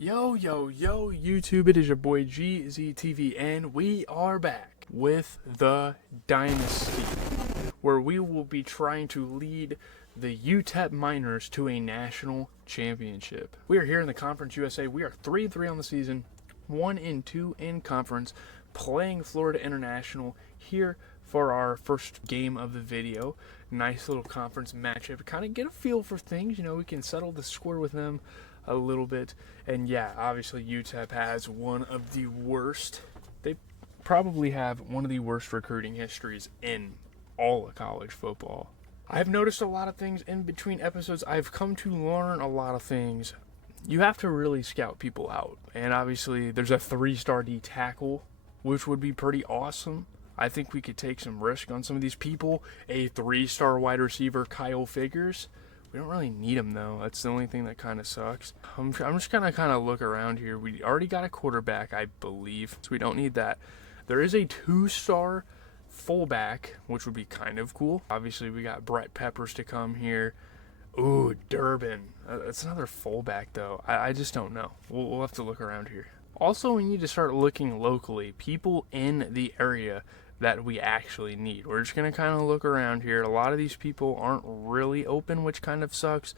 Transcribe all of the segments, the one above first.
Yo, yo, yo, YouTube, it is your boy GZTV, and we are back with the Dynasty, where we will be trying to lead the UTEP Miners to a national championship. We are here in the Conference USA. We are 3-3 on the season, 1-2 in conference, playing Florida International here for our first game of the video. Nice little conference matchup, kind of get a feel for things. We can settle the score with them a little bit. And yeah, obviously UTEP has one of the worst, they probably have one of the worst recruiting histories in all of college football. I've noticed a lot of things in between episodes. I've come to learn a lot of things. You have to really scout people out. And obviously there's a 3-star D tackle, which would be pretty awesome. I think we could take some risk on some of these people. A 3-star wide receiver, Kyle Figures. We don't really need him, though. That's the only thing that kind of sucks. I'm just going to kind of look around here. We already got a quarterback, I believe, so we don't need that. There is a 2-star fullback, which would be kind of cool. Obviously, we got Brett Peppers to come here. Ooh, Durbin. That's another fullback, though. I just don't know. We'll have to look around here. Also, we need to start looking locally. People in the area that we actually need. We're just going to kind of look around here. A lot of these people aren't really open, which kind of sucks.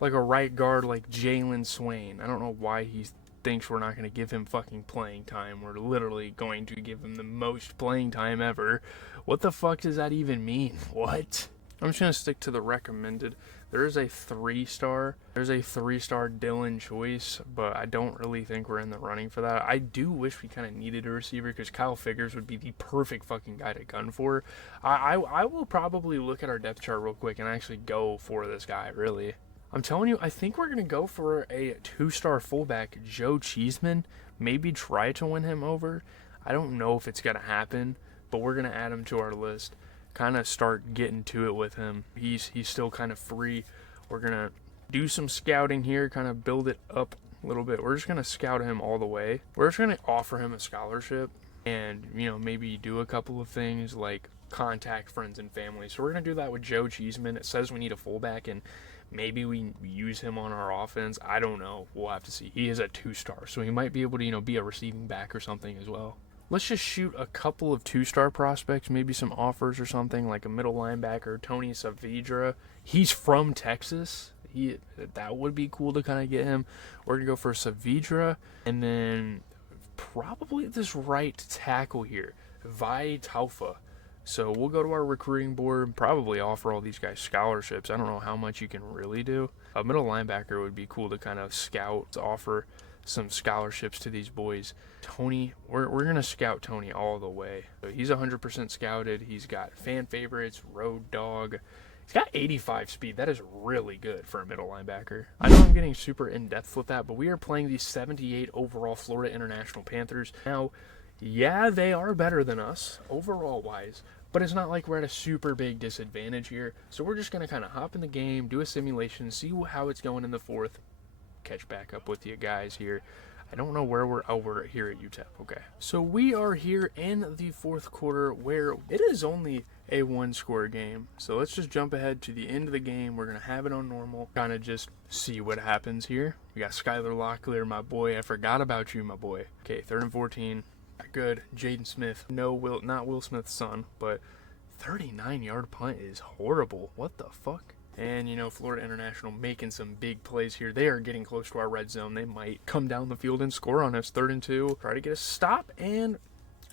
Like a right guard like Jalen Swain. I don't know why he thinks we're not going to give him fucking playing time. We're literally going to give him the most playing time ever. What the fuck does that even mean? What? I'm just going to stick to the recommended. There is a 3-star. There's a 3-star Dylan Choice, but I don't really think we're in the running for that. I do wish we kind of needed a receiver because Kyle Figures would be the perfect fucking guy to gun for. I will probably look at our depth chart real quick and actually go for this guy, really. I'm telling you, I think we're going to go for a 2-star fullback, Joe Cheeseman. Maybe try to win him over. I don't know if it's going to happen, but we're going to add him to our list. Kind of start getting to it with him. He's still kind of free. We're going to do some scouting here, kind of build it up a little bit. We're just going to scout him all the way. We're just going to offer him a scholarship and, maybe do a couple of things like contact friends and family. So we're going to do that with Joe Cheeseman. It says we need a fullback and maybe we use him on our offense. I don't know. We'll have to see. He is a 2-star, so he might be able to, be a receiving back or something as well. Let's just shoot a couple of 2-star prospects, maybe some offers or something, like a middle linebacker, Tony Saavedra. He's from Texas. That would be cool to kind of get him. We're going to go for Saavedra, and then probably this right tackle here, Vi Taufa. So we'll go to our recruiting board and probably offer all these guys scholarships. I don't know how much you can really do. A middle linebacker would be cool to kind of scout, to offer some scholarships to these boys. Tony, we're going to scout Tony all the way. So he's 100% scouted. He's got fan favorites, road dog. He's got 85 speed. That is really good for a middle linebacker. I know I'm getting super in-depth with that, but we are playing the 78 overall Florida International Panthers. Now, yeah, they are better than us overall-wise, but it's not like we're at a super big disadvantage here. So we're just going to kind of hop in the game, do a simulation, see how it's going in the fourth, catch back up with you guys here. I don't know where we're here at UTEP. Okay, so we are here in the fourth quarter where it is only a 1-score game. So let's just jump ahead to the end of the game. We're gonna have it on normal, kind of just see what happens here. We got Skylar Locklear, my boy. I forgot about you, my boy. Okay, 3rd and 14. Good. Jaden Smith. Not Will Smith's son, but 39-yard punt is horrible. What the fuck? And, Florida International making some big plays here. They are getting close to our red zone. They might come down the field and score on us. 3rd and 2. Try to get a stop, and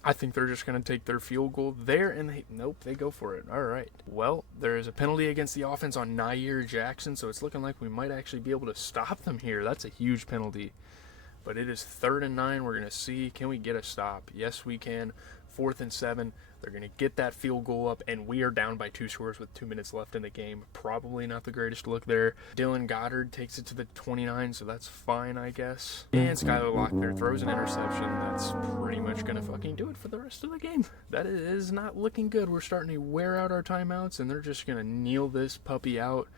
I think they're just going to take their field goal there, and nope, they go for it. All right. Well, there is a penalty against the offense on Nair Jackson, so it's looking like we might actually be able to stop them here. That's a huge penalty. But it is 3rd and 9. We're going to see, can we get a stop? Yes, we can. 4th and 7. They're going to get that field goal up, and we are down by 2 scores with 2 minutes left in the game. Probably not the greatest look there. Dylan Goddard takes it to the 29, so that's fine, I guess. And Skylar Locklear throws an interception. That's pretty much going to fucking do it for the rest of the game. That is not looking good. We're starting to wear out our timeouts, and they're just going to kneel this puppy out.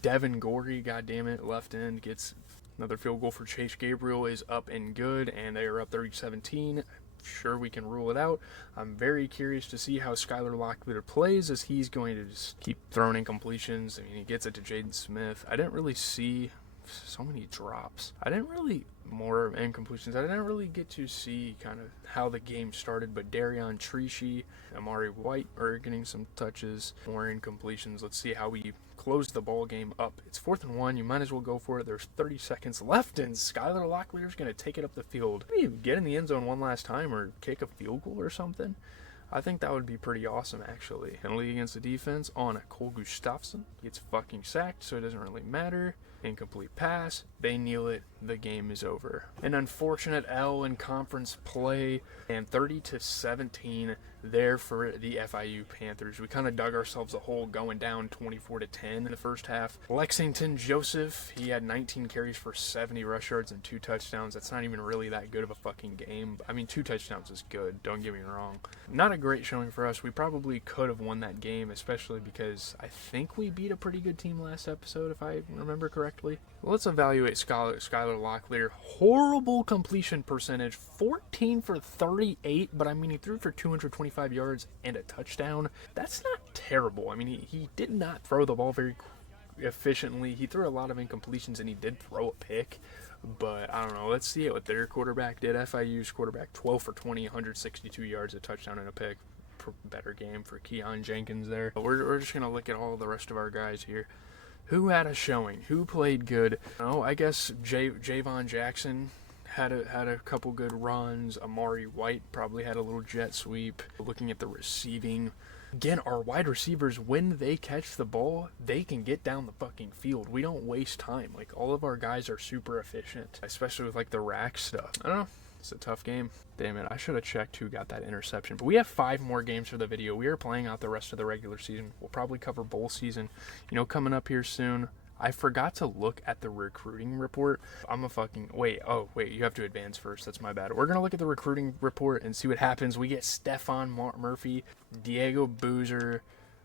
Devin Gorey, goddammit, left end, gets another field goal for Chase Gabriel is up and good, and they are up 30-17. Sure, we can rule it out. I'm very curious to see how Skylar Locklear plays, as he's going to just keep throwing incompletions. I mean, he gets it to Jaden Smith. I didn't really see so many drops. I didn't really, more incompletions. I didn't really get to see kind of how the game started, but Darion Treachy, Amari White are getting some touches, more incompletions. Let's see how we close the ball game up. It's 4th and 1. You might as well go for it. There's 30 seconds left, and Skylar Locklear's going to take it up the field. Maybe get in the end zone one last time or kick a field goal or something. I think that would be pretty awesome, actually. Penalty against the defense on Cole Gustafson. Gets fucking sacked, so it doesn't really matter. Incomplete pass. They kneel it. The game is over. An unfortunate L in conference play, and 30-17 there for the FIU Panthers. We kind of dug ourselves a hole going down 24-10 in the first half. Lexington Joseph, he had 19 carries for 70 rush yards and 2 touchdowns. That's not even really that good of a fucking game. I mean, 2 touchdowns is good, don't get me wrong. Not a great showing for us. We probably could have won that game, especially because I think we beat a pretty good team last episode, if I remember correctly. Let's evaluate Skylar Locklear. Horrible completion percentage, 14 for 38, but I mean, he threw for 225 yards and a touchdown. That's not terrible. I mean, he did not throw the ball very efficiently. He threw a lot of incompletions, and he did throw a pick, but I don't know. Let's see what their quarterback did. FIU's quarterback, 12 for 20, 162 yards, a touchdown, and a pick. Better game for Keon Jenkins there. But we're just going to look at all the rest of our guys here. Who had a showing? Who played good? Oh, I guess Javon Jackson had a couple good runs. Amari White probably had a little jet sweep. Looking at the receiving, again, our wide receivers, when they catch the ball, they can get down the fucking field. We don't waste time. Like, all of our guys are super efficient, especially with like the rack stuff. I don't know. It's a tough game. Damn it, I should have checked who got that interception. But we have 5 more games for the video. We are playing out the rest of the regular season. We'll probably cover bowl season, coming up here soon. I forgot to look at the recruiting report. I'm a fucking... Wait, you have to advance first. That's my bad. We're going to look at the recruiting report and see what happens. We get Stephon Murphy, Diego Boozer.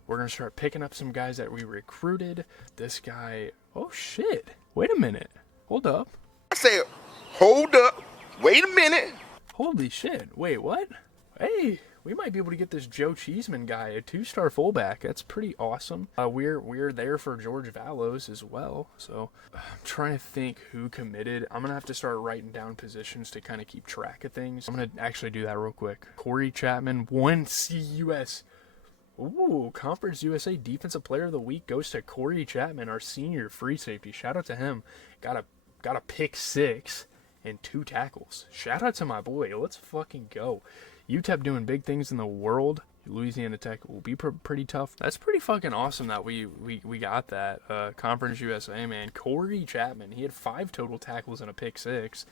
We're going to start picking up some guys that we recruited. This guy... Oh, shit. Wait a minute. Hold up. I said, hold up. Wait a minute. Holy shit. Wait, what? Hey, we might be able to get this Joe Cheeseman guy, a 2-star fullback. That's pretty awesome. We're there for George Vallos as well. So I'm trying to think who committed. I'm going to have to start writing down positions to kind of keep track of things. I'm going to actually do that real quick. Corey Chapman, 1CUS. Ooh, Conference USA Defensive Player of the Week goes to Corey Chapman, our senior free safety. Shout out to him. Got a pick 6. And 2 tackles. Shout out to my boy. Let's fucking go. UTEP doing big things in the world. Louisiana Tech will be pretty tough. That's pretty fucking awesome that we got that. Conference USA, man. Corey Chapman. He had 5 total tackles and a pick 6.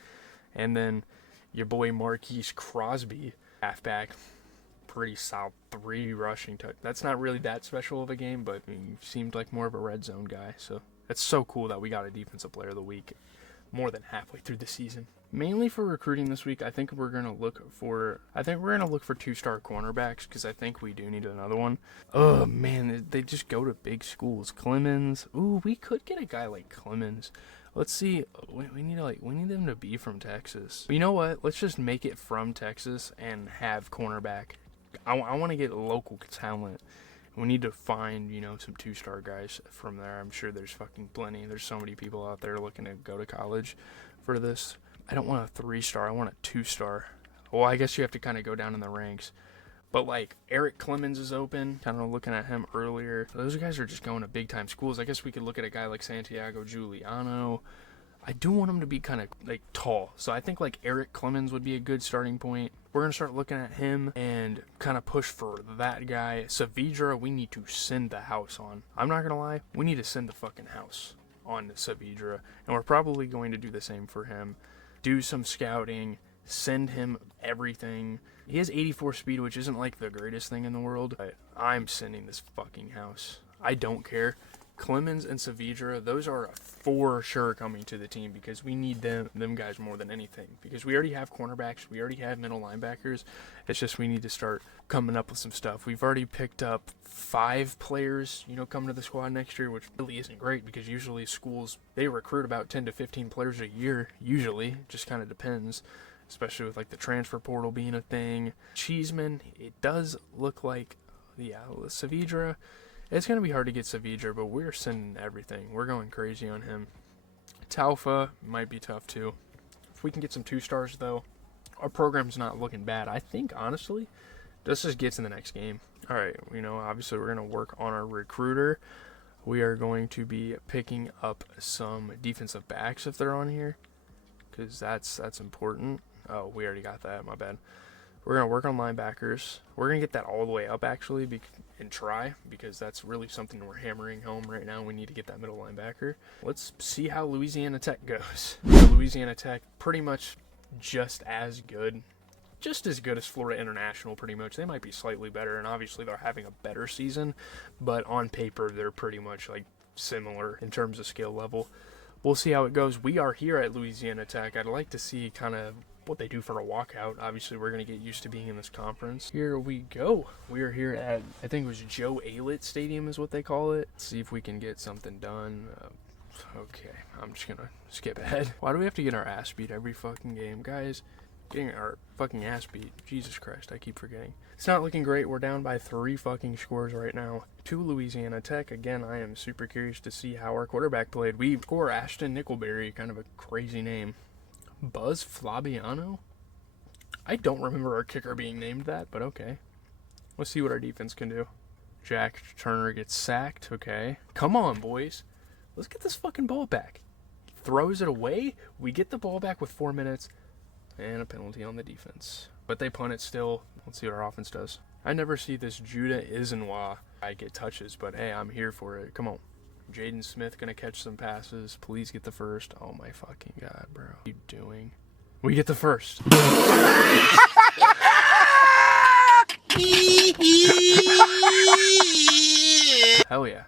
And then your boy Marquise Crosby, halfback. Pretty solid 3 rushing touch. That's not really that special of a game, but he seemed like more of a red zone guy. So it's so cool that we got a Defensive Player of the Week more than halfway through the season. Mainly for recruiting this week, I think we're gonna look for 2-star cornerbacks, because I think we do need another one. Oh man, they just go to big schools. Clemens. Ooh, we could get a guy like Clemens. Let's see. We need them to be from Texas. But you know what? Let's just make it from Texas and have cornerback. I want to get local talent. We need to find, some 2-star guys from there. I'm sure there's fucking plenty. There's so many people out there looking to go to college for this. I don't want a 3-star. I want a 2-star. Well, I guess you have to kind of go down in the ranks. But, like, Eric Clemens is open. Kind of looking at him earlier. Those guys are just going to big-time schools. I guess we could look at a guy like Santiago Giuliano. I do want him to be kind of, like, tall. So I think, like, Eric Clemens would be a good starting point. We're going to start looking at him and kind of push for that guy. Saavedra, we need to send the house on. I'm not going to lie. We need to send the fucking house on Saavedra. And we're probably going to do the same for him. Do some scouting. Send him everything. He has 84 speed, which isn't, like, the greatest thing in the world. But I'm sending this fucking house. I don't care. Clemens and Saavedra, those are for sure coming to the team, because we need them guys more than anything, because we already have cornerbacks, we already have middle linebackers. It's just we need to start coming up with some stuff. We've already picked up 5 players, coming to the squad next year, which really isn't great, because usually schools, they recruit about 10 to 15 players a year, usually. Just kind of depends, especially with like the transfer portal being a thing. Cheeseman, it does look like, Saavedra. It's going to be hard to get Saavedra, but we're sending everything. We're going crazy on him. Taufa might be tough too. If we can get some 2-stars though, our program's not looking bad. I think, honestly, let's just get to the next game. All right, obviously we're going to work on our recruiter. We are going to be picking up some defensive backs if they're on here, because that's important. Oh, we already got that. My bad. We're going to work on linebackers. We're going to get that all the way up, actually, and try, because that's really something we're hammering home right now. We need to get that middle linebacker. Let's see how Louisiana Tech goes. Louisiana Tech, pretty much just as good as Florida International, pretty much. They might be slightly better, and obviously they're having a better season, but on paper, they're pretty much like similar in terms of skill level. We'll see how it goes. We are here at Louisiana Tech. I'd like to see kind of what they do for a walkout. Obviously, we're going to get used to being in this conference. Here we go. We are here at, I think it was Joe Aylett Stadium is what they call it. Let's see if we can get something done. Okay, I'm just going to skip ahead. Why do we have to get our ass beat every fucking game? Guys, getting our fucking ass beat. Jesus Christ, I keep forgetting. It's not looking great. We're down by 3 fucking scores right now to Louisiana Tech. Again, I am super curious to see how our quarterback played. We score Ashton Nickelberry, kind of a crazy name. Buzz Flabiano? I don't remember our kicker being named that, but okay. Let's see what our defense can do. Jack Turner gets sacked. Okay. Come on, boys. Let's get this fucking ball back. He throws it away. We get the ball back with 4 minutes. And a penalty on the defense. But they punt it still. Let's see what our offense does. I never see this Judah Isenwa. I get touches, but hey, I'm here for it. Come on. Jaden Smith gonna catch some passes. Please get the first. Oh my fucking god, bro. What are you doing? We get the first. Hell yeah.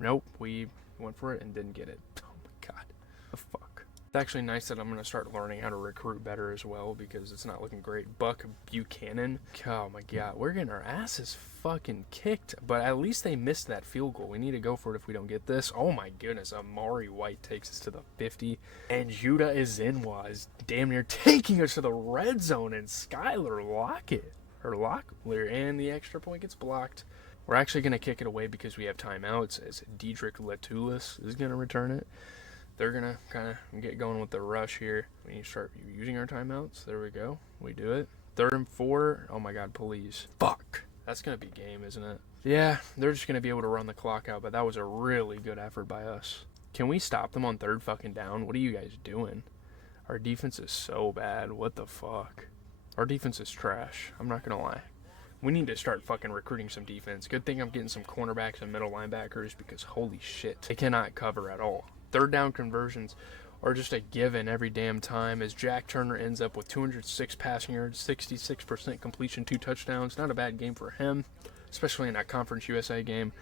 Nope, we went for it and didn't get it. Oh my god. The fuck. It's actually nice that I'm going to start learning how to recruit better as well, because it's not looking great. Buck Buchanan. Oh my god, we're getting our asses fucking kicked, but at least they missed that field goal. We need to go for it if we don't get this. Oh my goodness, Amari White takes us to the 50, and Judah Isenwa is damn near taking us to the red zone, and Skylar Locklear, and the extra point gets blocked. We're actually going to kick it away because we have timeouts, as Diedrich Letulis is going to return it. They're going to kind of get going with the rush here. We need to start using our timeouts. There we go. We do it. 3rd and 4. Oh, my God, please. Fuck. That's going to be game, isn't it? Yeah, they're just going to be able to run the clock out, but that was a really good effort by us. Can we stop them on 3rd fucking down? What are you guys doing? Our defense is so bad. What the fuck? Our defense is trash. I'm not going to lie. We need to start fucking recruiting some defense. Good thing I'm getting some cornerbacks and middle linebackers, because holy shit, they cannot cover at all. 3rd down conversions are just a given every damn time, as Jack Turner ends up with 206 passing yards, 66% completion, 2 touchdowns. Not a bad game for him, especially in that Conference USA game.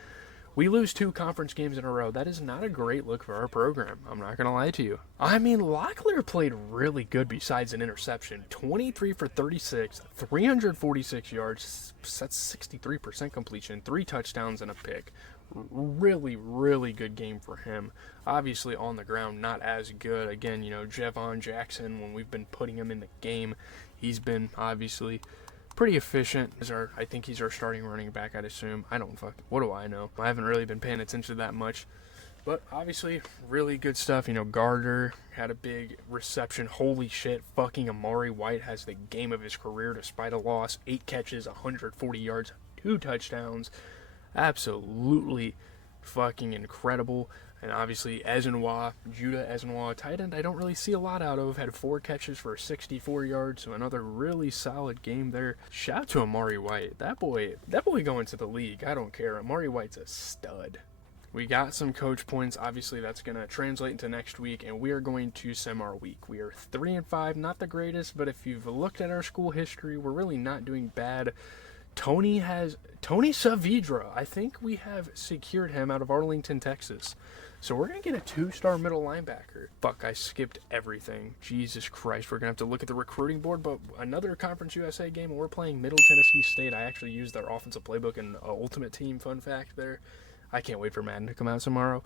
We lose 2 conference games in a row. That is not a great look for our program. I'm not going to lie to you. I mean, Locklear played really good besides an interception. 23 for 36, 346 yards. That's 63% completion, 3 touchdowns and a pick. Really, really good game for him. Obviously, on the ground, not as good. Again, Javon Jackson, when we've been putting him in the game, he's been obviously pretty efficient. I think he's our starting running back, I'd assume. What do I know? I haven't really been paying attention to that much. But obviously, really good stuff. Gardner had a big reception. Holy shit, fucking Amari White has the game of his career despite a loss. 8 catches, 140 yards, 2 touchdowns. Absolutely fucking incredible. And obviously Judah Isenwa, tight end I don't really see a lot out of. Had 4 catches for 64 yards, so another really solid game there. Shout out to Amari White. That boy going to the league. I don't care. Amari White's a stud. We got some coach points. Obviously, that's going to translate into next week, and we are going to sim our week. We are 3-5, not the greatest, but if you've looked at our school history, we're really not doing bad. Tony Saavedra. I think we have secured him out of Arlington, Texas. So we're going to get a 2-star middle linebacker. Fuck, I skipped everything. Jesus Christ, we're going to have to look at the recruiting board, but another Conference USA game, and we're playing Middle Tennessee State. I actually used their offensive playbook in Ultimate Team, fun fact there. I can't wait for Madden to come out tomorrow.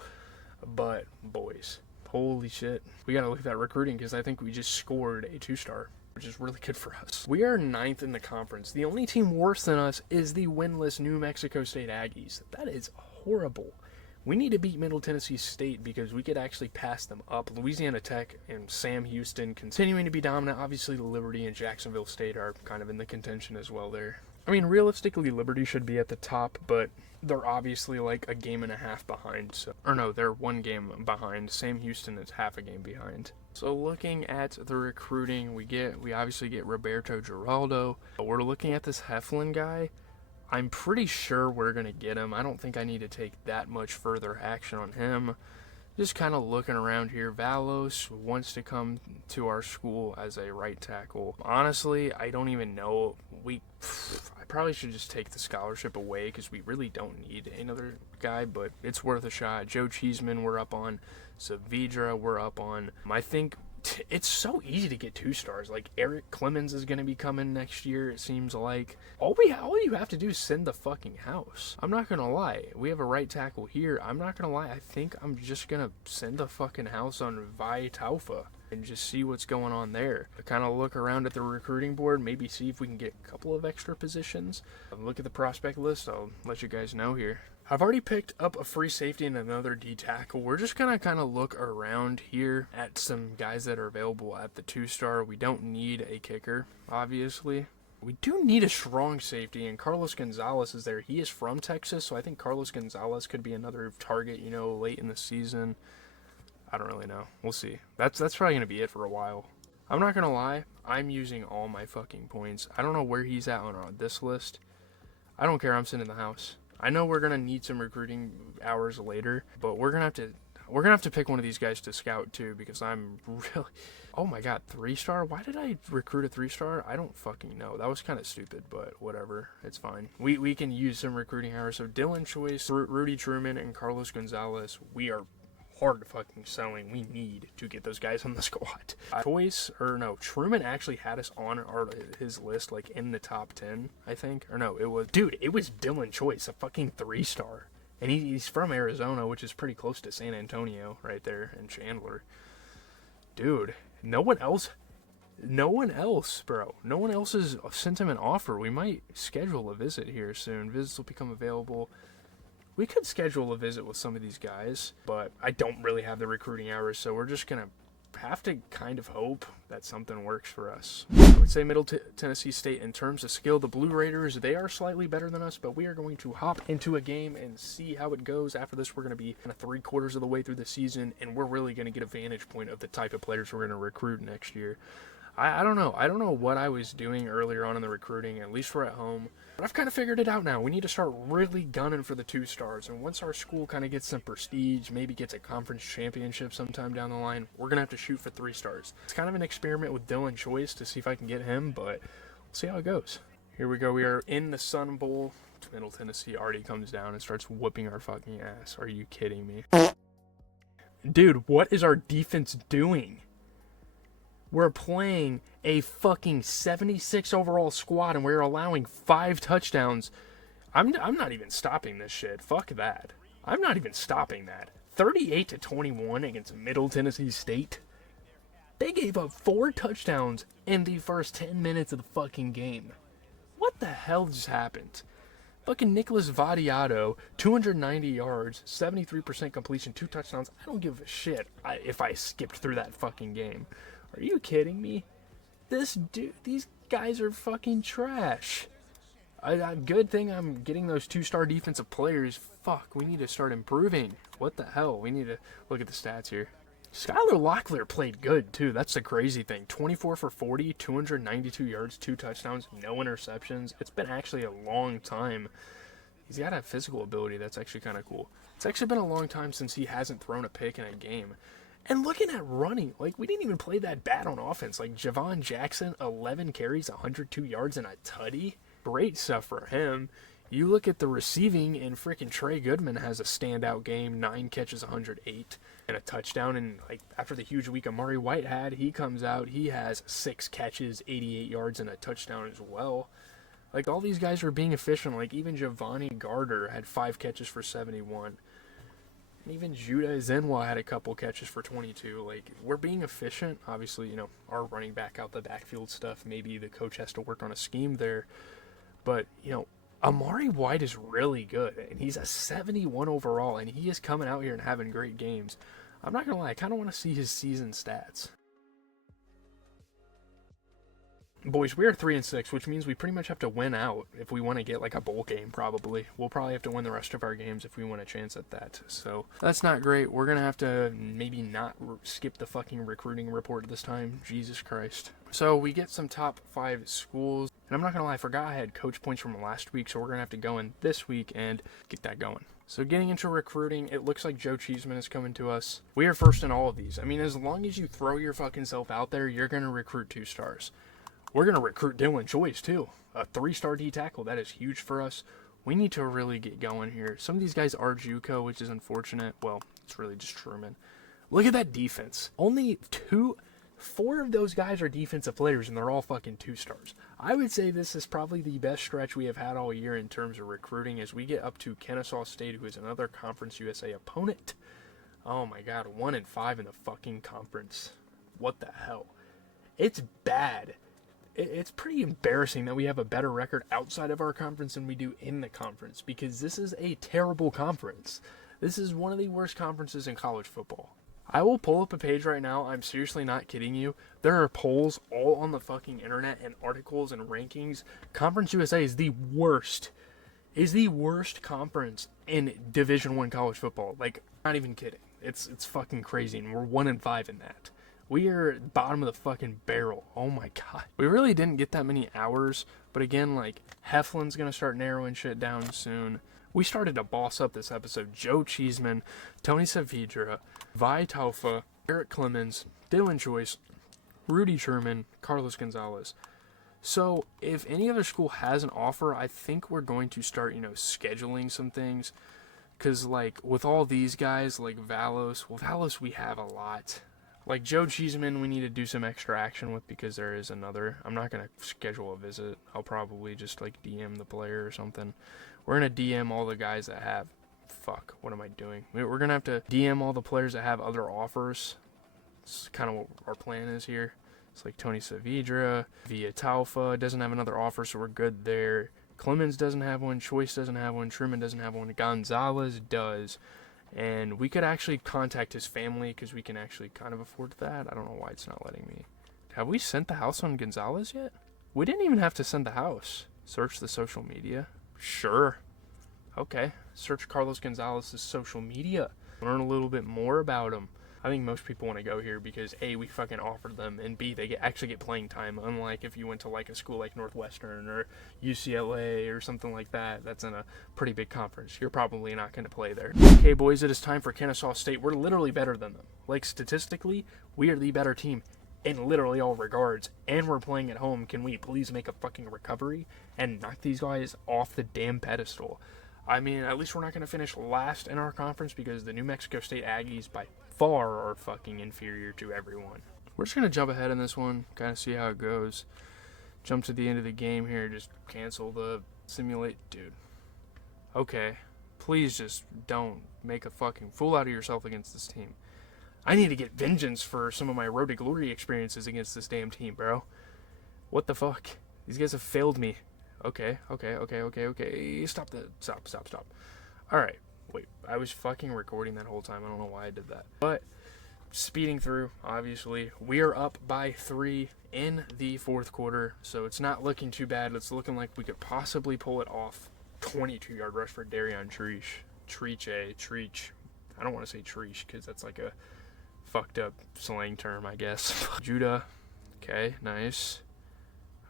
But, boys, holy shit. We got to look at that recruiting, because I think we just scored a 2-star. Which is really good for us. We are 9th in the conference. The only team worse than us is the winless New Mexico State Aggies. That is horrible. We need to beat Middle Tennessee State because we could actually pass them up. Louisiana Tech and Sam Houston continuing to be dominant. Obviously, Liberty and Jacksonville State are kind of in the contention as well there. I mean, realistically, Liberty should be at the top, but they're obviously like a game and a half behind. Or no, they're 1 game behind. Sam Houston is half a game behind. So looking at the recruiting, we obviously get Roberto Giraldo. We're looking at this Heflin guy. I'm pretty sure we're going to get him. I don't think I need to take that much further action on him. Just kind of looking around here. Valos wants to come to our school as a right tackle. Honestly, I don't even know. I probably should just take the scholarship away because we really don't need another guy, but it's worth a shot. Joe Cheeseman we're up on. Saavedra we're up on. I think it's so easy to get 2 stars. Like, Eric Clemens is going to be coming next year, it seems like. All you have to do is send the fucking house. I'm not going to lie. We have a right tackle here. I'm not going to lie. I think I'm just going to send the fucking house on Vi Taufa and just see what's going on there. Kind of look around at the recruiting board, maybe see if we can get a couple of extra positions. Look at the prospect list. I'll let you guys know here. I've already picked up a free safety and another D tackle. We're just going to kind of look around here at some guys that are available at the 2-star. We don't need a kicker, obviously. We do need a strong safety, and Carlos Gonzalez is there. He is from Texas, so I think Carlos Gonzalez could be another target, late in the season. I don't really know. We'll see. That's probably going to be it for a while. I'm not going to lie. I'm using all my fucking points. I don't know where he's at on this list. I don't care. I'm sending the house. I know we're gonna need some recruiting hours later, but we're gonna have to pick one of these guys to scout too, because I'm really, oh my god, 3-star? Why did I recruit a 3-star? I don't fucking know. That was kind of stupid, but whatever, it's fine. We can use some recruiting hours. So Dylan Choice, Rudy Truman, and Carlos Gonzalez, we are hard fucking selling. We need to get those guys on the squad. Truman actually had us on his list, like in the top 10, I think. Or no, it was Dylan Choice, a fucking 3-star. And he's from Arizona, which is pretty close to San Antonio right there, and Chandler. Dude, no one else, bro. No one else has sent him an offer. We might schedule a visit here soon. Visits will become available. We could schedule a visit with some of these guys, but I don't really have the recruiting hours, so we're just going to have to kind of hope that something works for us. I would say Middle Tennessee State, in terms of skill, the Blue Raiders, they are slightly better than us, but we are going to hop into a game and see how it goes. After this, we're going to be kind of 3/4 of the way through the season, and we're really going to get a vantage point of the type of players we're going to recruit next year. I don't know. I don't know what I was doing earlier on in the recruiting. At least we're at home. But I've kind of figured it out now. We need to start really gunning for the 2-stars. And once our school kind of gets some prestige, maybe gets a conference championship sometime down the line, we're going to have to shoot for 3-stars. It's kind of an experiment with Dylan Choice to see if I can get him, but we'll see how it goes. Here we go. We are in the Sun Bowl. Middle Tennessee already comes down and starts whooping our fucking ass. Are you kidding me? Dude, what is our defense doing? We're playing a fucking 76 overall squad, and we're allowing 5 touchdowns. I'm not even stopping this shit. Fuck that. I'm not even stopping that. 38-21 against Middle Tennessee State. They gave up 4 touchdowns in the first 10 minutes of the fucking game. What the hell just happened? Fucking Nicholas Vadiato, 290 yards, 73% completion, 2 touchdowns. I don't give a shit if I skipped through that fucking game. Are you kidding me? These guys are fucking trash. Good thing I'm getting those 2-star defensive players. Fuck, we need to start improving. What the hell? We need to look at the stats here. Skylar Locklear played good, too. That's the crazy thing. 24 for 40, 292 yards, 2 touchdowns, no interceptions. It's been actually a long time. He's got a physical ability. That's actually kind of cool. It's actually been a long time since he hasn't thrown a pick in a game. And looking at running, like, we didn't even play that bad on offense. Like, Javon Jackson, 11 carries, 102 yards, and a tutty. Great stuff for him. You look at the receiving, and freaking Trey Goodman has a standout game, 9 catches, 108, and a touchdown. And, like, after the huge week Amari White had, he comes out, he has 6 catches, 88 yards, and a touchdown as well. Like, all these guys are being efficient. Like, even Giovanni Garter had 5 catches for 71. Even Judah Zenwa had a couple catches for 22. Like, we're being efficient. Obviously, our running back out the backfield stuff, maybe the coach has to work on a scheme there. But, Amari White is really good, and he's a 71 overall, and he is coming out here and having great games. I'm not going to lie, I kind of want to see his season stats. Boys, we are 3-6, which means we pretty much have to win out if we want to get like a bowl game, probably. We'll probably have to win the rest of our games if we want a chance at that. So that's not great. We're going to have to maybe not skip the fucking recruiting report this time. Jesus Christ. So we get some top 5 schools. And I'm not going to lie, I forgot I had coach points from last week, so we're going to have to go in this week and get that going. So getting into recruiting, it looks like Joe Cheeseman is coming to us. We are first in all of these. I mean, as long as you throw your fucking self out there, you're going to recruit 2 stars. We're going to recruit Dylan Joyce, too. A 3-star D-tackle. That is huge for us. We need to really get going here. Some of these guys are JUCO, which is unfortunate. Well, it's really just Truman. Look at that defense. Only 4 of those guys are defensive players, and they're all fucking 2 stars. I would say this is probably the best stretch we have had all year in terms of recruiting as we get up to Kennesaw State, who is another Conference USA opponent. Oh my god, 1-5 in the fucking conference. What the hell? It's bad. It's pretty embarrassing that we have a better record outside of our conference than we do in the conference, because this is a terrible conference. This is one of the worst conferences in college football. I will pull up a page right now. I'm seriously not kidding you. There are polls all on the fucking internet and articles and rankings. Conference USA is the worst conference in Division I college football. Like, not even kidding. It's fucking crazy, and we're 1-5 in that. We are bottom of the fucking barrel. Oh my god. We really didn't get that many hours, but again, like, Heflin's gonna start narrowing shit down soon. We started to boss up this episode. Joe Cheeseman, Tony Saavedra, Vi Taufa, Eric Clemens, Dylan Joyce, Rudy Sherman, Carlos Gonzalez. So, if any other school has an offer, I think we're going to start, scheduling some things. Because, like, with all these guys, like Valos we have a lot. Like, Joe Cheeseman, we need to do some extra action with because there is another. I'm not going to schedule a visit. I'll probably just, like, DM the player or something. We're going to DM all the guys that have... Fuck, what am I doing? We're going to have to DM all the players that have other offers. It's kind of what our plan is here. It's like Tony Saavedra, Via Taufa doesn't have another offer, so we're good there. Clemens doesn't have one. Choice doesn't have one. Truman doesn't have one. Gonzalez does. And we could actually contact his family because we can actually kind of afford that. I don't know why it's not letting me. Have we sent the house on Gonzalez yet? We didn't even have to send the house. Search the social media. Sure. Okay. Search Carlos Gonzalez's social media. Learn a little bit more about him. I think most people want to go here because A, we fucking offered them, and B, they actually get playing time, unlike if you went to like a school like Northwestern or UCLA or something like that. That's in a pretty big conference. You're probably not going to play there. Okay, boys, it is time for Kennesaw State. We're literally better than them. Like, statistically, we are the better team in literally all regards, and we're playing at home. Can we please make a fucking recovery and knock these guys off the damn pedestal? I mean, at least we're not going to finish last in our conference because the New Mexico State Aggies by far are fucking inferior to everyone. We're just going to jump ahead in this one, kind of see how it goes. Jump to the end of the game here, just cancel the simulate. Dude. Okay. Please just don't make a fucking fool out of yourself against this team. I need to get vengeance for some of my Road to Glory experiences against this damn team, bro. What the fuck? These guys have failed me. Okay. Stop. Alright. Wait, I was fucking recording that whole time. I don't know why I did that. But, speeding through, obviously. We are up by 3 in the fourth quarter, so it's not looking too bad. It's looking like we could possibly pull it off. 22-yard rush for Darion Treach. I don't want to say Treach, because that's like a fucked up slang term, I guess. Judah. Okay, nice.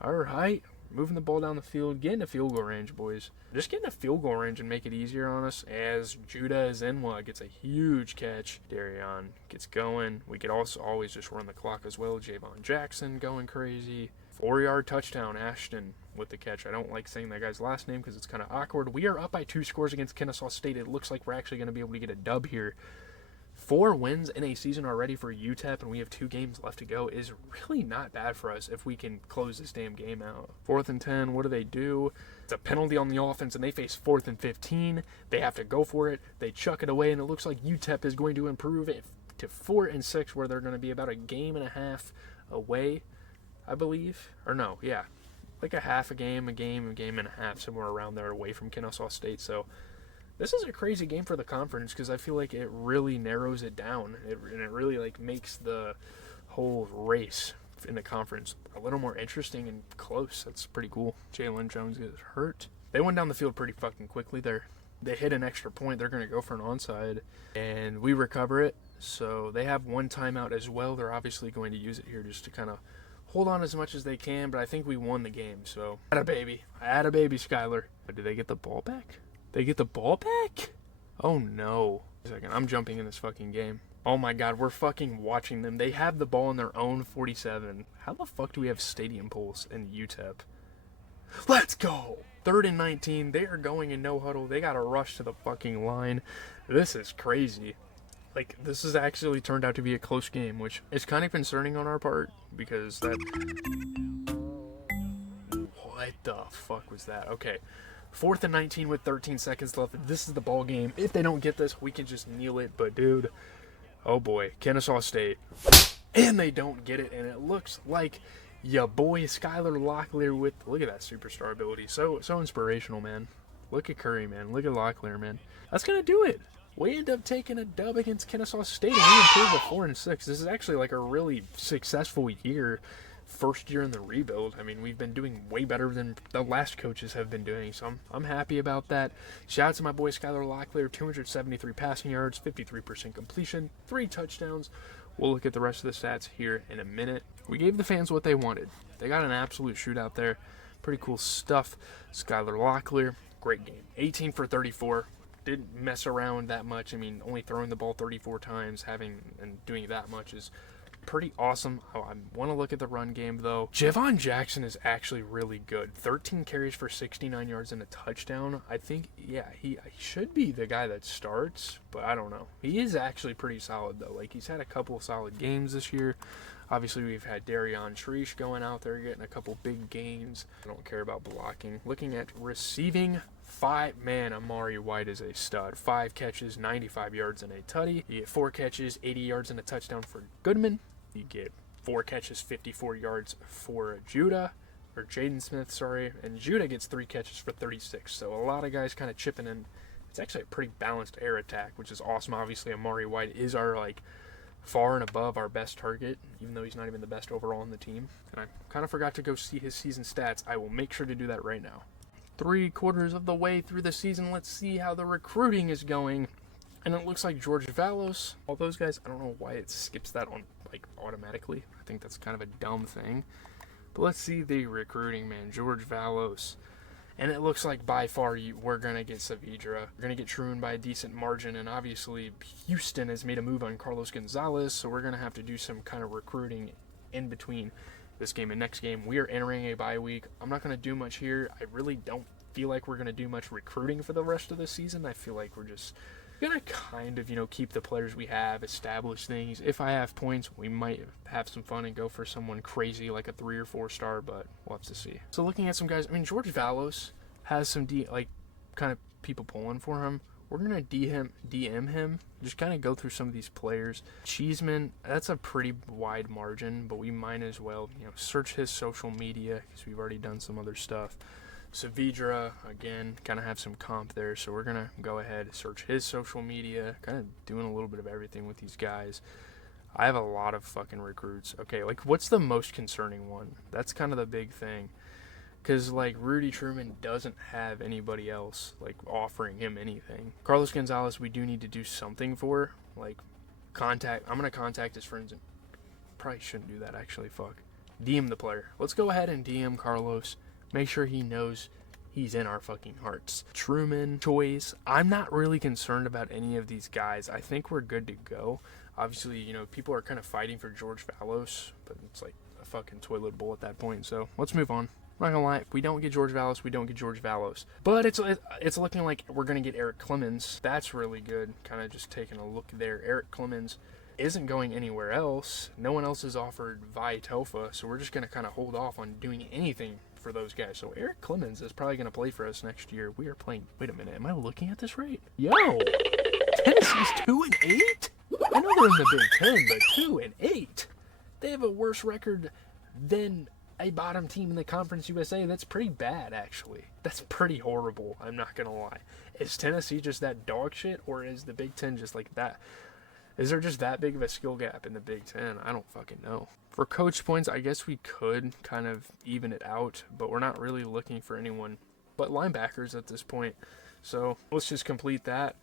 Alright. Moving the ball down the field, getting a field goal range, boys. Just getting a field goal range and make it easier on us as Judah Zenwa gets a huge catch. Darion gets going. We could also always just run the clock as well. Javon Jackson going crazy. 4-yard touchdown, Ashton with the catch. I don't like saying that guy's last name because it's kind of awkward. We are up by 2 scores against Kennesaw State. It looks like we're actually going to be able to get a dub here. 4 wins in a season already for UTEP, and we have 2 games left to go, is really not bad for us if we can close this damn game out. 4th and 10, what do? It's a penalty on the offense, and they face 4th and 15. They have to go for it. They chuck it away, and it looks like UTEP is going to improve it to 4 and 6, where they're going to be about a game and a half away, I believe. Or no, yeah. like a half a game and a half, somewhere around there away from Kennesaw State. So this is a crazy game for the conference because I feel like it really narrows it down. And it really like makes the whole race in the conference a little more interesting and close. That's pretty cool. Jalen Jones gets hurt. They went down the field pretty fucking quickly there. They hit an extra point. They're going to go for an onside, and we recover it. So they have one timeout as well. They're obviously going to use it here just to kind of hold on as much as they can, but I think we won the game. So I had a baby, Skylar. But did they get the ball back? They get the ball back? Oh no. A second, I'm jumping in this fucking game. Oh my god, we're fucking watching them. They have the ball in their own 47. How the fuck do we have stadium pulls in UTEP? Let's go! 3rd and 19. They are going in no huddle. They got to rush to the fucking line. This is crazy. Like, this has actually turned out to be a close game, which is kind of concerning on our part because that... What the fuck was that? Okay. 4th and 19 with 13 seconds left. This is the ball game. If they don't get this, we can just kneel it. But, dude, oh boy. Kennesaw State. And they don't get it. And it looks like ya boy Skylar Locklear with... Look at that superstar ability. So inspirational, man. Look at Curry, man. Look at Locklear, man. That's going to do it. We end up taking a dub against Kennesaw State, and we improved to 4-6. This is actually like a really successful year. First year in the rebuild. I mean, we've been doing way better than the last coaches have been doing, so I'm happy about that. Shout out to my boy Skylar Locklear, 273 passing yards, 53% completion, 3 touchdowns. We'll look at the rest of the stats here in a minute. We gave the fans what they wanted. They got an absolute shootout there. Pretty cool stuff. Skylar Locklear, great game. 18 for 34. Didn't mess around that much. I mean, only throwing the ball 34 times, and doing that much is pretty awesome. I want to look at the run game, though. Javon Jackson is actually really good. 13 carries for 69 yards and a touchdown. I think, yeah, he should be the guy that starts, but I don't know. He is actually pretty solid, though. Like, he's had a couple of solid games this year. Obviously, we've had Darion Treesh going out there, getting a couple big gains. I don't care about blocking. Looking at receiving, Amari White is a stud. 5 catches, 95 yards and a tutty. You get 4 catches, 80 yards and a touchdown for Goodman. You get 4 catches, 54 yards for Jaden Smith, sorry. And Judah gets 3 catches for 36. So a lot of guys kind of chipping in. It's actually a pretty balanced air attack, which is awesome. Obviously, Amari White is our, far and above our best target, even though he's not even the best overall on the team. And I kind of forgot to go see his season stats. I will make sure to do that right now. 3/4 of the way through the season, let's see how the recruiting is going. And it looks like George Valos, all those guys, I don't know why it skips that on automatically. I think that's kind of a dumb thing. But let's see the recruiting, man. George Valos. And it looks like by far we're going to get Saavedra. We're going to get Troon by a decent margin. And obviously Houston has made a move on Carlos Gonzalez. So we're going to have to do some kind of recruiting in between this game and next game. We are entering a bye week. I'm not going to do much here. I really don't feel like we're going to do much recruiting for the rest of the season. I feel like we're just going to kind of, keep the players we have, establish things. If I have points, we might have some fun and go for someone crazy like a 3 or 4 star, but we'll have to see. So looking at some guys, I mean, George Valos has some kind of people pulling for him. We're going to DM him, just kind of go through some of these players. Cheeseman, that's a pretty wide margin, but we might as well, search his social media because we've already done some other stuff. Saavedra, again, kind of have some comp there, so we're going to go ahead and search his social media, kind of doing a little bit of everything with these guys. I have a lot of fucking recruits. Okay, what's the most concerning one? That's kind of the big thing. Because, Rudy Truman doesn't have anybody else, offering him anything. Carlos Gonzalez, we do need to do something for. I'm going to contact his friends and probably shouldn't do that, actually, fuck. DM the player. Let's go ahead and DM Carlos. Make sure he knows he's in our fucking hearts. Truman, Choice. I'm not really concerned about any of these guys. I think we're good to go. Obviously, people are kind of fighting for George Valos, but it's like a fucking toilet bowl at that point. So let's move on. I'm not gonna lie, if we don't get George Valos, we don't get George Valos. But it's looking like we're gonna get Eric Clemens. That's really good. Kind of just taking a look there. Eric Clemens isn't going anywhere else. No one else has offered Vi Tofa, so we're just gonna kind of hold off on doing anything for those guys. So Eric Clemens is probably gonna play for us next year. We are playing. Wait a minute, am I looking at this right? Yo, Tennessee's 2-8. I know they're in the Big Ten, but 2-8. They have a worse record than a bottom team in the Conference USA. That's pretty bad, actually. That's pretty horrible, I'm not going to lie. Is Tennessee just that dog shit, or is the Big Ten just like that? Is there just that big of a skill gap in the Big Ten? I don't fucking know. For coach points, I guess we could kind of even it out, but we're not really looking for anyone but linebackers at this point. So let's just complete that.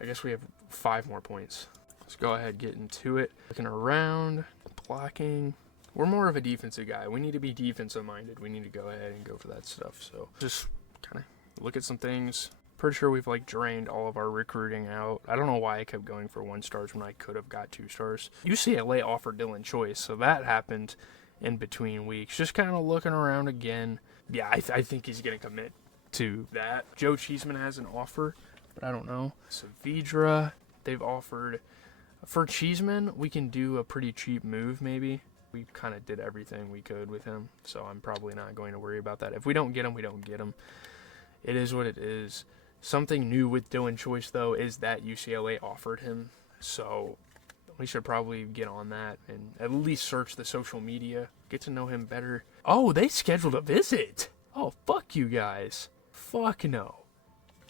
I guess we have 5 more points. Let's go ahead and get into it. Looking around, blocking. We're more of a defensive guy. We need to be defensive minded. We need to go ahead and go for that stuff. So just kind of look at some things. Pretty sure we've like drained all of our recruiting out. I don't know why I kept going for 1 stars when I could have got 2 stars. UCLA offered Dylan Choice, so that happened in between weeks. Just kind of looking around again. Yeah, I think he's going to commit to that. Joe Cheeseman has an offer, but I don't know. Saavedra, they've offered. For Cheeseman, we can do a pretty cheap move maybe. We kind of did everything we could with him, so I'm probably not going to worry about that. If we don't get him, we don't get him. It is what it is. Something new with Dylan Choice, though, is that UCLA offered him, so we should probably get on that and at least search the social media, get to know him better. Oh, they scheduled a visit. Oh, fuck you guys. Fuck no.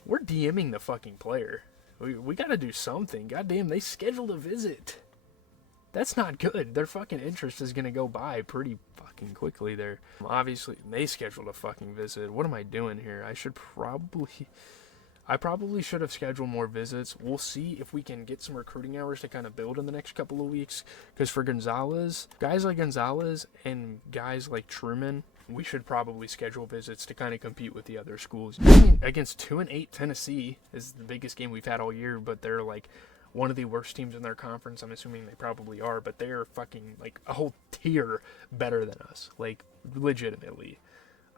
We're DMing the fucking player. We gotta do something. Goddamn, they scheduled a visit. That's not good. Their fucking interest is gonna go by pretty fucking quickly there. Obviously, they scheduled a fucking visit. What am I doing here? I probably should have scheduled more visits. We'll see if we can get some recruiting hours to kind of build in the next couple of weeks. Because for Gonzalez, guys like Gonzalez and guys like Truman, we should probably schedule visits to kind of compete with the other schools. Against 2-8 Tennessee is the biggest game we've had all year, but they're like one of the worst teams in their conference. I'm assuming they probably are, but they're fucking like a whole tier better than us. Like, legitimately.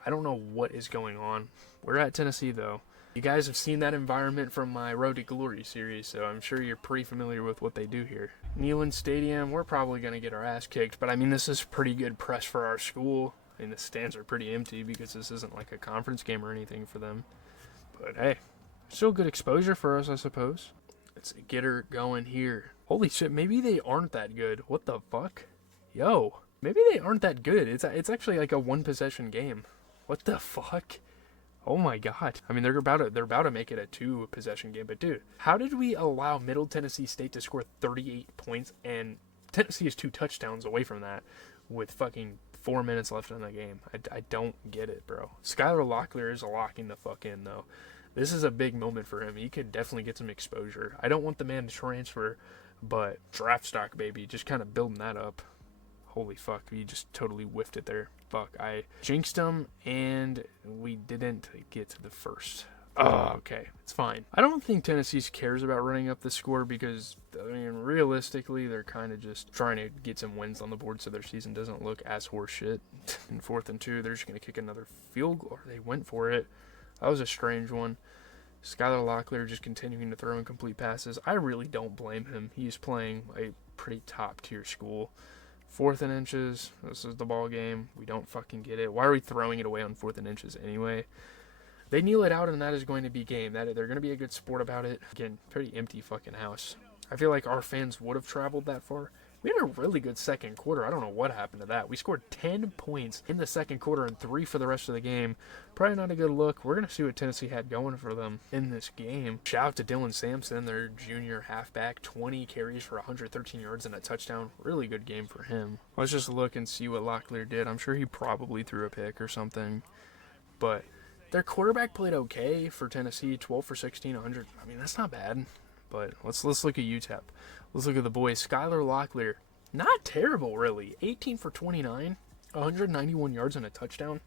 I don't know what is going on. We're at Tennessee, though. You guys have seen that environment from my Road to Glory series, so I'm sure you're pretty familiar with what they do here. Neyland Stadium, we're probably going to get our ass kicked, but I mean, this is pretty good press for our school. I mean, the stands are pretty empty because this isn't like a conference game or anything for them. But hey, still good exposure for us, I suppose. Let's get her going here. Holy shit, maybe they aren't that good. What the fuck? Yo, maybe they aren't that good. It's actually like a 1-possession game. What the fuck? Oh my god. I mean, they're about to make it a 2-possession game, but dude, how did we allow Middle Tennessee State to score 38 points and Tennessee is 2 touchdowns away from that with fucking 4 minutes left in the game? I don't get it, bro. Skylar Locklear is locking the fuck in, though. This is a big moment for him. He could definitely get some exposure. I don't want the man to transfer, but draft stock, baby. Just kind of building that up. Holy fuck, we just totally whiffed it there. Fuck, I jinxed him, and we didn't get to the first. Oh, okay, it's fine. I don't think Tennessee cares about running up the score because, I mean, realistically, they're kind of just trying to get some wins on the board so their season doesn't look as horseshit. In 4th and 2, they're just going to kick another field goal, or they went for it. That was a strange one. Skylar Locklear just continuing to throw incomplete passes. I really don't blame him. He's playing a pretty top-tier school. 4th and inches. This is the ball game. We don't fucking get it. Why are we throwing it away on 4th and inches anyway? They kneel it out, and that is going to be game. They're going to be a good sport about it. Again, pretty empty fucking house. I feel like our fans would have traveled that far. We had a really good second quarter. I don't know what happened to that. We scored 10 points in the second quarter and 3 for the rest of the game. Probably not a good look. We're going to see what Tennessee had going for them in this game. Shout out to Dylan Sampson, their junior halfback. 20 carries for 113 yards and a touchdown. Really good game for him. Let's just look and see what Locklear did. I'm sure he probably threw a pick or something. But their quarterback played okay for Tennessee. 12 for 16, 100. I mean, that's not bad. But let's look at UTEP. Let's look at the boys. Skylar Locklear, not terrible, really. 18 for 29, 191 yards and a touchdown.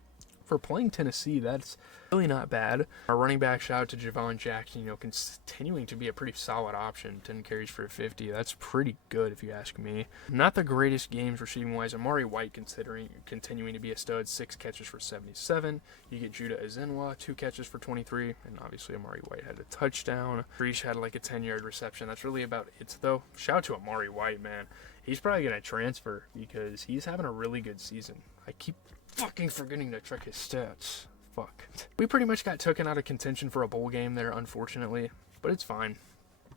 For playing Tennessee, that's really not bad. Our running back, shout out to Javon Jackson, continuing to be a pretty solid option. 10 carries for 50. That's pretty good, if you ask me. Not the greatest games receiving-wise. Amari White continuing to be a stud. 6 catches for 77. You get Judah Azinwa, 2 catches for 23. And obviously, Amari White had a touchdown. Reach had like a 10-yard reception. That's really about it, though. Shout out to Amari White, man. He's probably going to transfer because he's having a really good season. I keep fucking forgetting to check his stats. Fuck. We pretty much got taken out of contention for a bowl game there, unfortunately. But it's fine.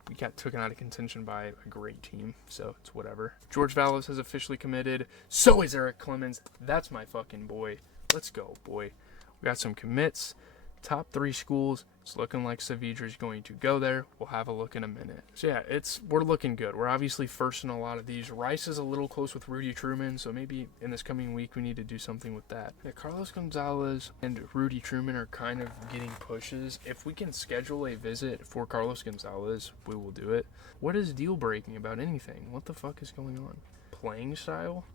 we got taken out of contention by a great team, so it's whatever. George Vallis has officially committed. So is Eric Clemens. That's my fucking boy. Let's go, boy. We got some commits. Top 3 schools. It's looking like Savidra's going to go there. We'll have a look in a minute. So yeah, we're looking good. We're obviously first in a lot of these. Rice is a little close with Rudy Truman, so maybe in this coming week we need to do something with that. Yeah, Carlos Gonzalez and Rudy Truman are kind of getting pushes. If we can schedule a visit for Carlos Gonzalez, we will do it. What is deal breaking about anything? What the fuck is going on? Playing style?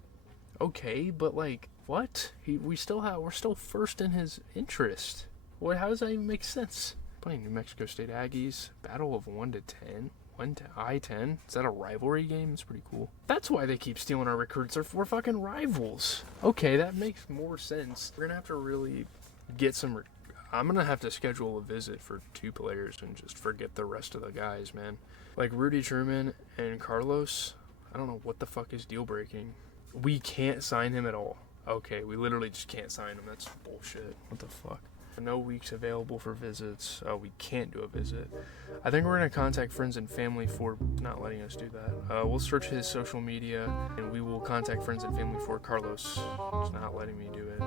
Okay, but like what? We're still first in his interest. What? How does that even make sense? Playing New Mexico State Aggies, battle of 1 to 10, 1 to I-10. Is that a rivalry game? It's pretty cool. That's why they keep stealing our recruits. We're fucking rivals. Okay, that makes more sense. We're gonna have to really get some. I'm gonna have to schedule a visit for 2 players and just forget the rest of the guys, man. Like Rudy Truman and Carlos. I don't know what the fuck is deal breaking. We can't sign him at all. Okay, we literally just can't sign him. That's bullshit. What the fuck? No weeks available for visits. Oh, we can't do a visit. I think we're going to contact friends and family for not letting us do that. We'll search his social media, and we will contact friends and family for Carlos. He's not letting me do it.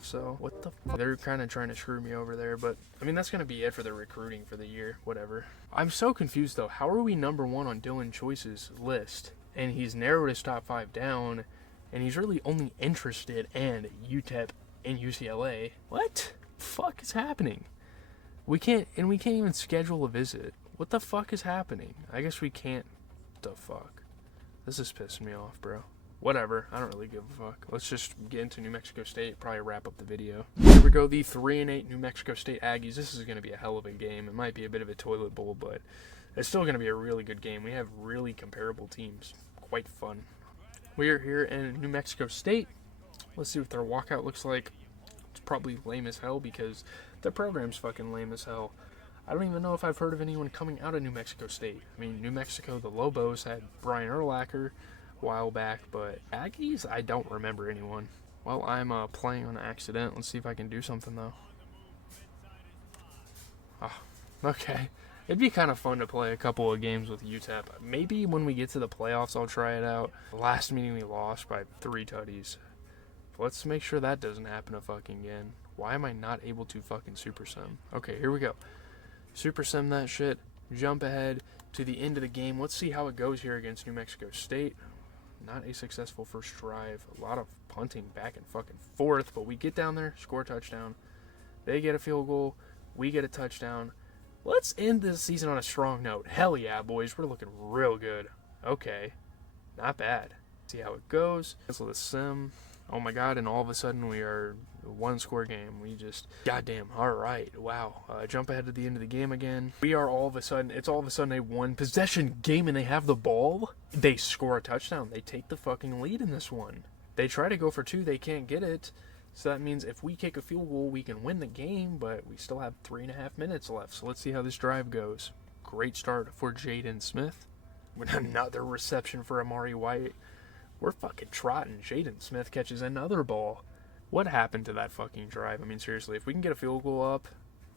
So, what the fuck? They're kind of trying to screw me over there, but, I mean, that's going to be it for the recruiting for the year. Whatever. I'm so confused, though. How are we number 1 on Dylan Choice's list? And he's narrowed his top 5 down, and he's really only interested in UTEP and UCLA. What? Fuck is happening? We can't even schedule a visit. What the fuck is happening? I guess we can't. The fuck? This is pissing me off, bro. Whatever. I don't really give a fuck. Let's just get into New Mexico State. Probably wrap up the video. Here we go. The 3-8 New Mexico State Aggies. This is going to be a hell of a game. It might be a bit of a toilet bowl, but it's still going to be a really good game. We have really comparable teams. Quite fun. We are here in New Mexico State. Let's see what their walkout looks like. It's probably lame as hell because the program's fucking lame as hell. I don't even know if I've heard of anyone coming out of New Mexico State. I mean, New Mexico, the Lobos had Brian Urlacher a while back, but Aggies, I don't remember anyone. Well, I'm playing on accident. Let's see if I can do something, though. Oh, okay. It'd be kind of fun to play a couple of games with UTEP. Maybe when we get to the playoffs, I'll try it out. Last meeting we lost by 3 tutties. Let's make sure that doesn't happen again. Why am I not able to fucking super sim? Okay, here we go. Super sim that shit. Jump ahead to the end of the game. Let's see how it goes here against New Mexico State. Not a successful first drive. A lot of punting back and fucking forth. But we get down there, score a touchdown. They get a field goal. We get a touchdown. Let's end this season on a strong note. Hell yeah, boys. We're looking real good. Okay. Not bad. See how it goes. Cancel the sim. Oh my god, and all of a sudden we are a 1-score game. We just, goddamn, alright, wow. Jump ahead to the end of the game again. It's all of a sudden a 1-possession game and they have the ball. They score a touchdown. They take the fucking lead in this one. They try to go for 2, they can't get it. So that means if we kick a field goal, we can win the game, but we still have 3.5 minutes left. So let's see how this drive goes. Great start for Jaden Smith. Another reception for Amari White. We're fucking trotting. Jaden Smith catches another ball. What happened to that fucking drive? I mean, seriously, if we can get a field goal up,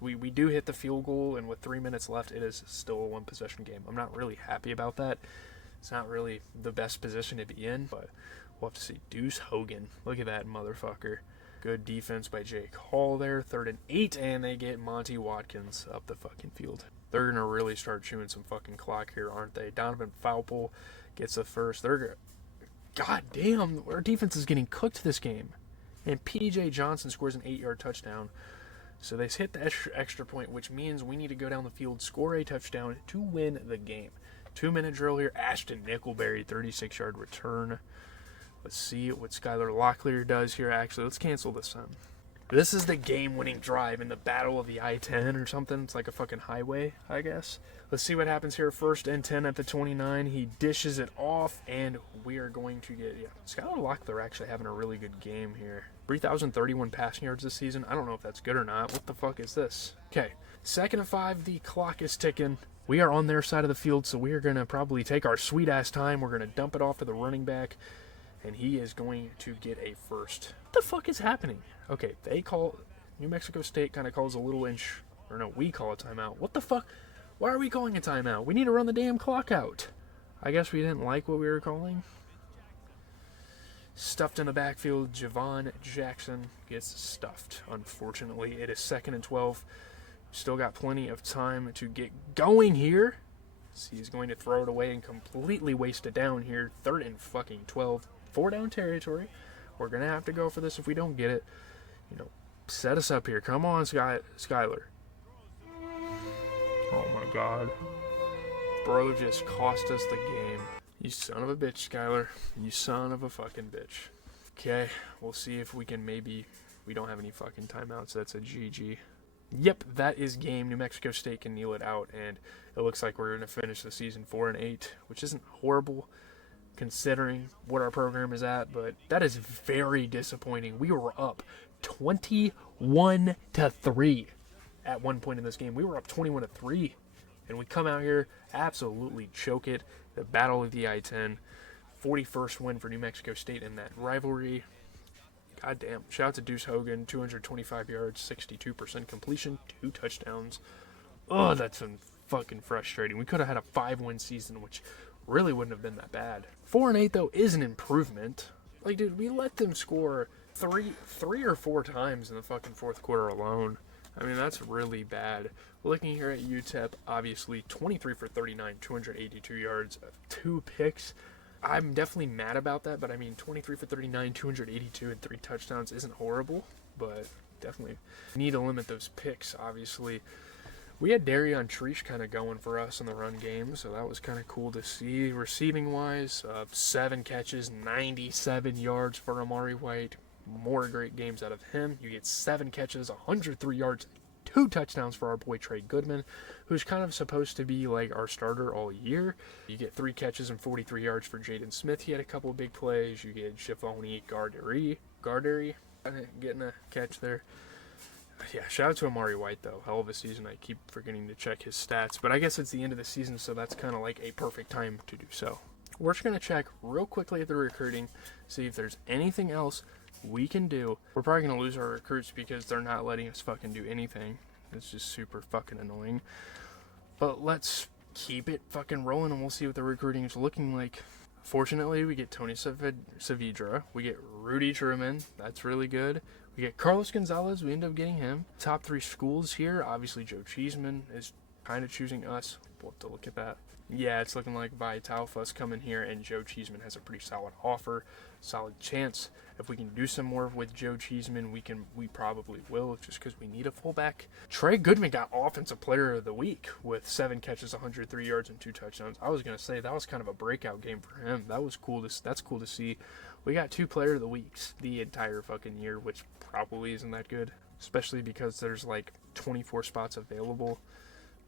we do hit the field goal, and with 3 minutes left, it is still a 1-possession game. I'm not really happy about that. It's not really the best position to be in, but we'll have to see. Deuce Hogan. Look at that motherfucker. Good defense by Jake Hall there. 3rd and 8, and they get Monty Watkins up the fucking field. They're going to really start chewing some fucking clock here, aren't they? Donovan Faupel gets the first. God damn, our defense is getting cooked this game. And P.J. Johnson scores an 8-yard touchdown. So they hit the extra point, which means we need to go down the field, score a touchdown to win the game. 2-minute drill here. Ashton Nickelberry, 36-yard return. Let's see what Skylar Locklear does here. Actually, let's cancel this time. This is the game-winning drive in the Battle of the I-10 or something. It's like a fucking highway, I guess. Let's see what happens here. 1st and 10 at the 29. He dishes it off, and we are going to get... Yeah, Skylar Locklear actually having a really good game here. 3,031 passing yards this season. I don't know if that's good or not. What the fuck is this? Okay, 2nd and 5. The clock is ticking. We are on their side of the field, so we are going to probably take our sweet-ass time. We're going to dump it off to the running back, and he is going to get a first. What the fuck is happening? Okay, they call... New Mexico State kind of calls a little inch... Or no, we call a timeout. What the fuck? Why are we calling a timeout? We need to run the damn clock out. I guess we didn't like what we were calling. Stuffed in the backfield, Javon Jackson gets stuffed. Unfortunately, it is 2nd and 12. Still got plenty of time to get going here. So he's going to throw it away and completely waste it down here. 3rd and fucking 12. 4-down territory. We're going to have to go for this if we don't get it. You know, set us up here. Come on, Skyler. Oh my god. Bro just cost us the game. You son of a bitch, Skyler. You son of a fucking bitch. Okay, we'll see if we can maybe... We don't have any fucking timeouts. That's a GG. Yep, that is game. New Mexico State can kneel it out, and it looks like we're going to finish the season 4-8, which isn't horrible considering what our program is at, but that is very disappointing. We were up 21-3 at one point in this game. We were up 21-3, and we come out here, absolutely choke it. The Battle of the I-10, 41st win for New Mexico State in that rivalry. God damn. Shout out to Deuce Hogan, 225 yards, 62% completion, 2 touchdowns. Oh, that's fucking frustrating. We could have had a 5-win season, which really wouldn't have been that bad. 4-8, though, is an improvement. Like, dude, we let them score three or four times in the fucking fourth quarter alone. I mean, that's really bad. Looking here at UTEP, obviously, 23 for 39, 282 yards, 2 picks. I'm definitely mad about that, but I mean, 23 for 39, 282, and 3 touchdowns isn't horrible, but definitely need to limit those picks, obviously. We had Darion Treesh kind of going for us in the run game, so that was kind of cool to see. Receiving-wise, 7 catches, 97 yards for Amari White. More great games out of him. You get 7 catches, 103 yards, 2 touchdowns for our boy Trey Goodman, who's kind of supposed to be like our starter all year. You get 3 catches and 43 yards for Jaden Smith. He had a couple of big plays. You get Shifoni Garderi getting a catch there. Yeah, shout out to Amari White, though. Hell of a season. I keep forgetting to check his stats, but I guess it's the end of the season, so that's kind of like a perfect time to do so. We're just going to check real quickly at the recruiting, see if there's anything else we can do. We're probably going to lose our recruits because they're not letting us fucking do anything. It's just super fucking annoying. But let's keep it fucking rolling and we'll see what the recruiting is looking like. Fortunately, we get Tony Saavedra. We get Rudy Truman. That's really good. We get Carlos Gonzalez. We end up getting him. Top 3 schools here. Obviously, Joe Cheeseman is kind of choosing us. We'll have to look at that. Yeah, it's looking like Vitalfa's coming here, and Joe Cheeseman has a pretty solid offer, solid chance. If we can do some more with Joe Cheeseman, we probably will, just because we need a fullback. Trey Goodman got Offensive Player of the Week with 7 catches, 103 yards, and 2 touchdowns. I was gonna say that was kind of a breakout game for him. That's cool to see. We got 2 Player of the Weeks the entire fucking year, which probably isn't that good, especially because there's like 24 spots available.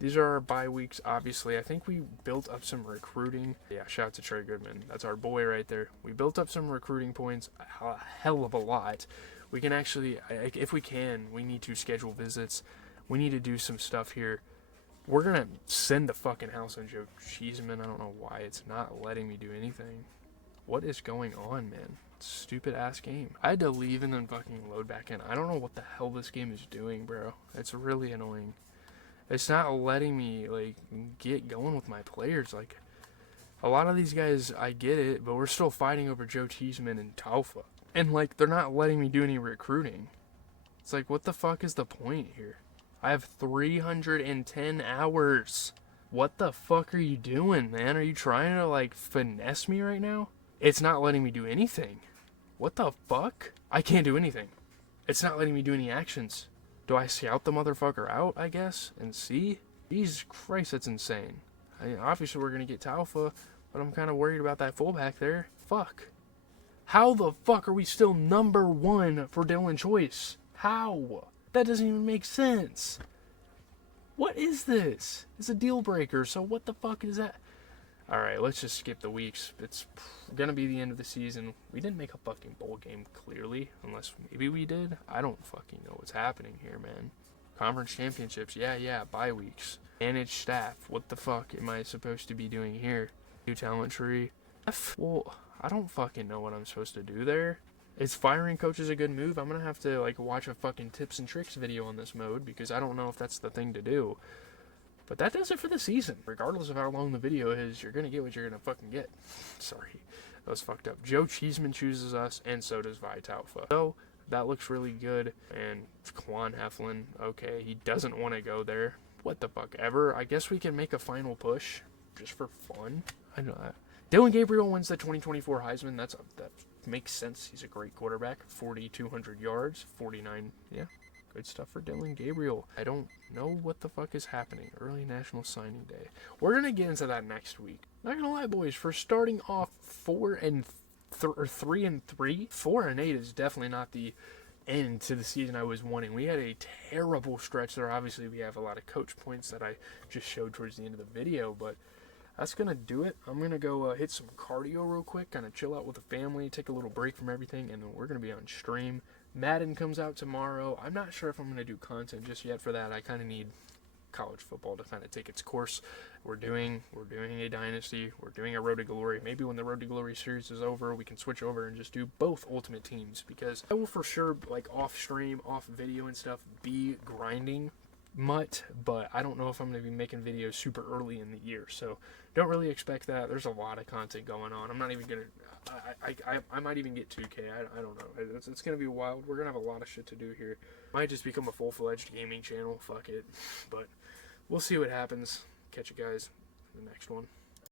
These are our bye weeks, obviously. I think we built up some recruiting. Yeah, shout out to Trey Goodman. That's our boy right there. We built up some recruiting points, a hell of a lot. We can actually, if we can, we need to schedule visits. We need to do some stuff here. We're going to send the fucking house on Joe Cheeseman. I don't know why it's not letting me do anything. What is going on, man? Stupid ass game. I had to leave and then fucking load back in. I don't know what the hell this game is doing, bro. It's really annoying. It's not letting me, like, get going with my players. Like, a lot of these guys, I get it, but we're still fighting over Joe Cheeseman and Taufa. And, like, they're not letting me do any recruiting. It's like, what the fuck is the point here? I have 310 hours. What the fuck are you doing, man? Are you trying to, like, finesse me right now? It's not letting me do anything. What the fuck? I can't do anything. It's not letting me do any actions. Do I scout the motherfucker out, I guess, and see? Jesus Christ, that's insane. I mean, obviously, we're going to get Taufa, but I'm kind of worried about that fullback there. Fuck. How the fuck are we still number 1 for Dylan Choice? How? That doesn't even make sense. What is this? It's a deal breaker, so what the fuck is that? Alright, let's just skip the weeks. It's gonna be the end of the season. We didn't make a fucking bowl game, clearly. Unless maybe we did. I don't fucking know what's happening here, man. Conference championships, yeah, bye weeks. Managed staff, what the fuck am I supposed to be doing here? New talent tree. Well, I don't fucking know what I'm supposed to do there. Is firing coaches a good move? I'm gonna have to, like, watch a fucking tips and tricks video on this mode, because I don't know if that's the thing to do. But that does it for the season. Regardless of how long the video is, you're going to get what you're going to fucking get. Sorry. That was fucked up. Joe Cheeseman chooses us, and so does Vitalfa. So, that looks really good. And Quan Heflin, okay, he doesn't want to go there. What the fuck ever. I guess we can make a final push just for fun. I know that. Dylan Gabriel wins the 2024 Heisman. That makes sense. He's a great quarterback. 4,200 yards, 49. Yeah, good stuff for Dylan Gabriel. I don't know what the fuck is happening. Early National Signing Day. We're gonna get into that next week. Not gonna lie, boys. For starting off 3-3, 4-8 is definitely not the end to the season I was wanting. We had a terrible stretch there. Obviously, we have a lot of coach points that I just showed towards the end of the video, but that's going to do it. I'm going to go hit some cardio real quick, kind of chill out with the family, take a little break from everything, and then we're going to be on stream. Madden comes out tomorrow. I'm not sure if I'm going to do content just yet for that. I kind of need college football to kind of take its course. We're doing a Dynasty. We're doing a Road to Glory. Maybe when the Road to Glory series is over, we can switch over and just do both Ultimate Teams, because I will for sure, like off stream, off video and stuff, be grinding mutt, but I don't know if I'm going to be making videos super early in the year, so don't really expect that. There's a lot of content going on. I'm not even going to, I might even get 2K, I don't know. It's going to be wild. We're going to have a lot of shit to do here. Might just become a full-fledged gaming channel, fuck it, but we'll see what happens. Catch you guys in the next one.